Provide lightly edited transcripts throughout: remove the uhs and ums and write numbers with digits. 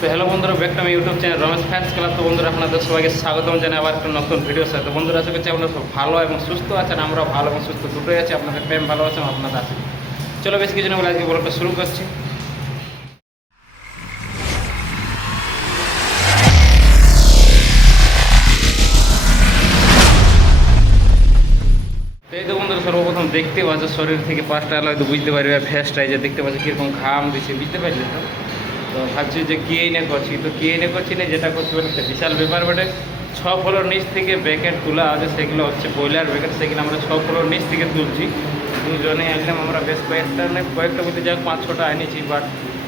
তো হ্যালো বন্ধুরা, back to my YouTube channel Ramesh fans club. তো বন্ধুরা, আপনাদের সবাইকে স্বাগতম জানাই আবার একটা নতুন ভিডিওর সাথে। বন্ধুরা, আশা করছি আপনারা সব ভালো এবং সুস্থ আছেন। আমরাও ভালো এবং সুস্থ দুটোই আছি। আপনাদের প্রেম ভালোবাসা আপনাদের আছে। চলো বেশ কিছু না বলে আজকে ব্লগটা শুরু করছি। এই তো বন্ধুরা, সর্বপ্রথম দেখতে পাচ্ছ শরীর থেকে পাঁচটা হয়তো বুঝতে পারবে ফেসটাই যে দেখতে পাচ্ছি কীরকম ঘাম দিচ্ছে, বুঝতে পারলে তো। তো ভাবছি যে কী এনে করছি, তো কী এনে করছি না, যেটা করছি বলে একটা বিশাল ব্যাপার বটে। 6 ফ্লোর নিচ থেকে ব্যাকেট তোলা আছে, সেগুলো হচ্ছে বয়লার ব্যাকেট, সেগুলো আমরা 6 ফ্লোর নিচ থেকে তুলছি দুজনে একদম। আমরা বেশ কয়েকটা বলতে যাক 5-6টা এনেছি, বাট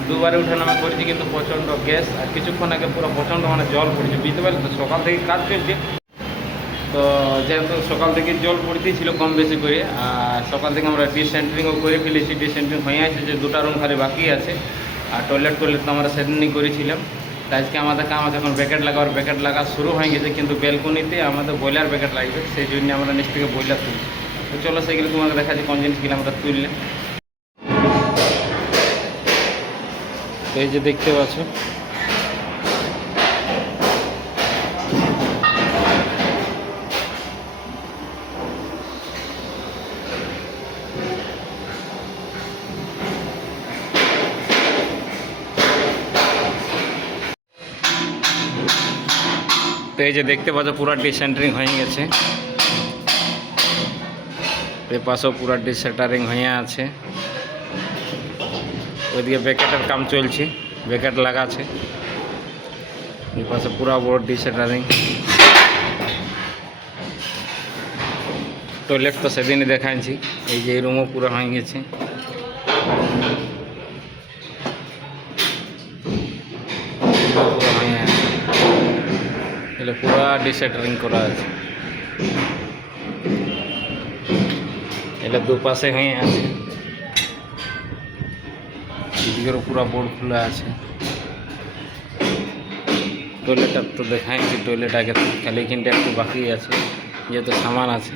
দুবারে উঠানামা করেছি, কিন্তু প্রচণ্ড গ্যাস। আর কিছুক্ষণ আগে পুরো প্রচণ্ড জল পড়ছে, বুঝতে পারলে তো। সকাল থেকে কাজ চলছে, তো যেহেতু সকাল থেকে জল পড়তেই ছিল কম বেশি করে। আর সকাল থেকে আমরা ডিসেন্টারিংও করে ফেলেছি, ডিসেন্টারিং হয়ে আছে, যে 2টা রুম খালি বাকি আছে। আর টয়লেট তো আমরা সেদিনই করেছিলাম। তো আজকে আমাদের কাম আছে এখন ব্যাকেট লাগা শুরু হয়ে গেছে, কিন্তু ব্যালকনিতে আমাদের বয়লার ব্যাকেট লাগবে, সেই জন্য আমরা নিচ থেকে বয়লার তুলছি। তো চলো সেগুলো তোমাকে দেখাচ্ছি কোন জিনিসগুলো আমরা তুললাম। এই যে দেখতে পাচ্ছ, তো এই যে দেখতে পাচ্ছ পুরো ডিসেন্টারিং হয়ে গেছে। এই পাশেও পুরো ডিসেন্টারিং হয়ে আছে। ওইদিকে ব্যাকেটের কাম চলছে, ব্যাকেট লাগাচ্ছে। এই পাশে পুরো বড় ডিসেন্টারিং। টয়লেট তো সেদিনই দেখাচ্ছি। এই যে এই রুমও পুরো হয়ে গেছে। এটা পুরো ডিসেন্টারিং করা আছে। এটা দুপাশে হয়ে আছে, এদিকেরও পুরো বোর্ড খোলা আছে। টয়লেটটা তো দেখাইছি, টয়লেট আগে খালি কিনতে একটু বাকি আছে, যেহেতু সামান আছে।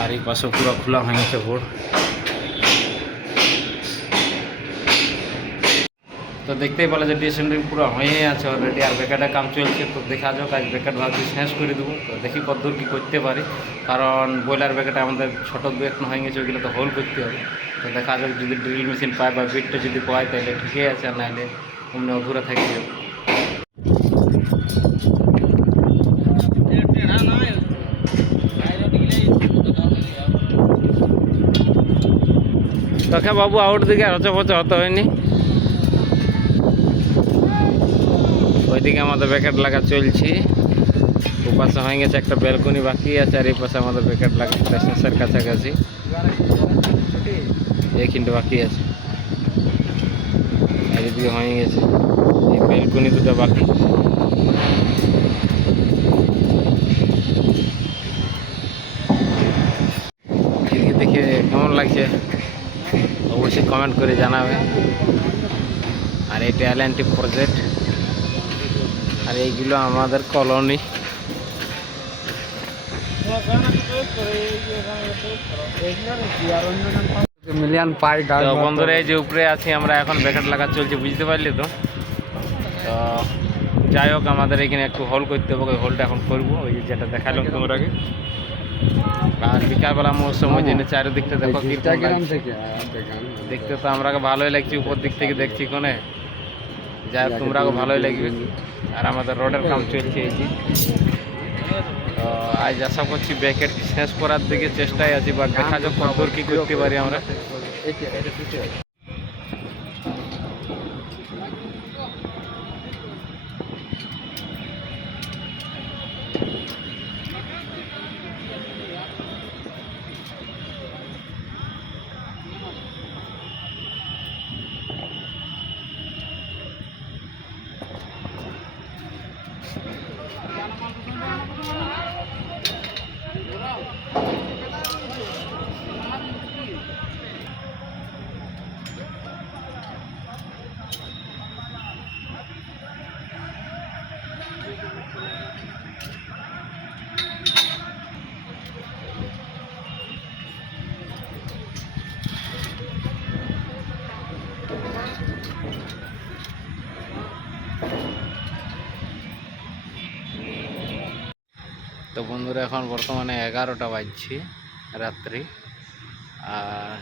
আর এই পাশে পুরো খোলা হয়ে গেছে বোর্ড। তো দেখতেই পেলে যে ডিসেন্টারিং পুরো হয়ে আছে অলরেডি, আর ব্যাকেটের কাম চলছে। তো দেখা যাক, আজ ব্যাকেট ভাবছি শেষ করে দেবো। তো দেখি কতদূর কী করতে পারি, কারণ বয়লার ব্যাকেটে আমাদের ছোটো দু একটা হয়ে গেছে, ওইগুলো তো হোল করতে হবে। তো দেখা যাক, যদি ড্রিল মেশিন পায় বা বিটটা যদি পায় তাহলে ঠিকই আছে, আর নাহলে অমনি অধুরা থেকে যাবে। তোকে বাবু আউট দিকে হচপচ হতে হয়নি। ওইদিকে আমাদের ব্যাকেট লাগা চলছে। ওপাশে হয়ে গেছে একটা ব্যালকনি বাকি আছে, আর এই পাশে আমাদের ব্যাকেট লাগা শেষের কাছাকাছি। এইখানটা বাকি আছে, আর এদিকে হয়ে গেছে। এই ব্যালকনি দুটো বাকি। এদিকে দেখে কেমন লাগছে অবশ্যই কমেন্ট করে জানাবে। আর এটা এলএনটি প্রজেক্ট, আর এইগুলো আমাদের কলোনি। বন্ধুরা, এই যে উপরে আছি আমরা, এখন ব্যাকেট লাগা চলছে, বুঝতে পারলি তো। তো যাই হোক, আমাদের এখানে একটু হোল করতে হবে, ওই হোলটা এখন করবো, ওই যেটা দেখালাম তোমার আগে। আর বিকালবেলা মৌসুমের জন্য চারিদিকটা দেখো দেখতে তো আমরা ভালোই লাগছে। উপর দিক থেকে দেখছি কোনে, যাই হোক তোমরা ভালোই লাগবে। আর আমাদের রোডের কাম চলছে এই যে। তো আজ আশা করছি ব্যাকেট শেষ করার দিকে চেষ্টায় আছি, বা দেখা যাক কতদূর কী করতে পারি আমরা। তো বন্ধুরা এখন বর্তমানে 11টা বাজছে রাত্রি। আর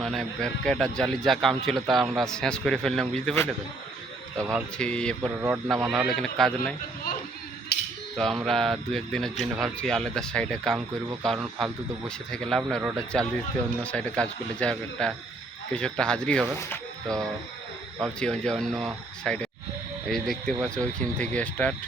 মানে ব্যারিকেড আর জালি যা কাম ছিল তা আমরা শেষ করে ফেললাম, বুঝতে পারলে তো। তো ভাবছি এরপরে রড না বাঁধা হলে এখানে কাজ নেই। তো আমরা 2-1 দিনের জন্য ভাবছি আলাদা সাইডে কাম করব, কারণ ফালতু তো বসে থেকে লাভ নেই। রডের চাল দিতে অন্য সাইডে কাজ করলে যা হোক একটা কিছু একটা হাজিরি হবে। তো ভাবছি ওই যে অন্য সাইডে, এই দেখতে পাচ্ছ ওইখান থেকে স্টার্ট।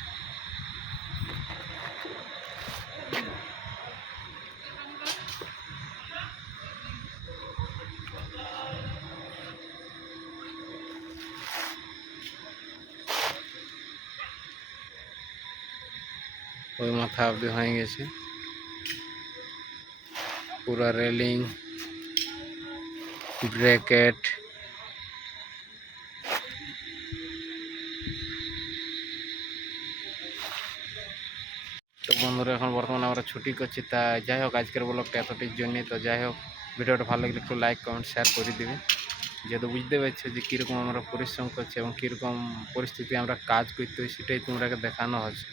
ওই মাথা অবধি হয়ে গেছে পুরা রেলিং, ব্র্যাকেট। তো বন্ধুরা এখন বর্তমানে আমরা ছুটি করছি। তা যাই হোক আজকের ব্লগটা এতটির জন্যই। তো যাই হোক ভিডিওটা ভালো লাগলে একটু লাইক কমেন্ট শেয়ার করে দেবে, যেহেতু বুঝতে পারছো যে কীরকম আমরা পরিশ্রম করছি এবং কীরকম পরিস্থিতি আমরা কাজ করতে হয় সেটাই তোমরাকে দেখানো হচ্ছে।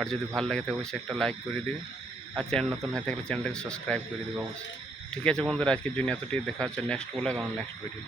আর যদি ভালো লাগে তো অবশ্যই একটা লাইক করে দিবে, আর চ্যানেল নতুন হয়ে থাকলে চ্যানেলটাকে সাবস্ক্রাইব করে দেবে অবশ্যই। ঠিক আছে বন্ধুরা, আজকের জন্য এতটাই। দেখা হচ্ছে নেক্সট ব্লগ এবং নেক্সট ভিডিও।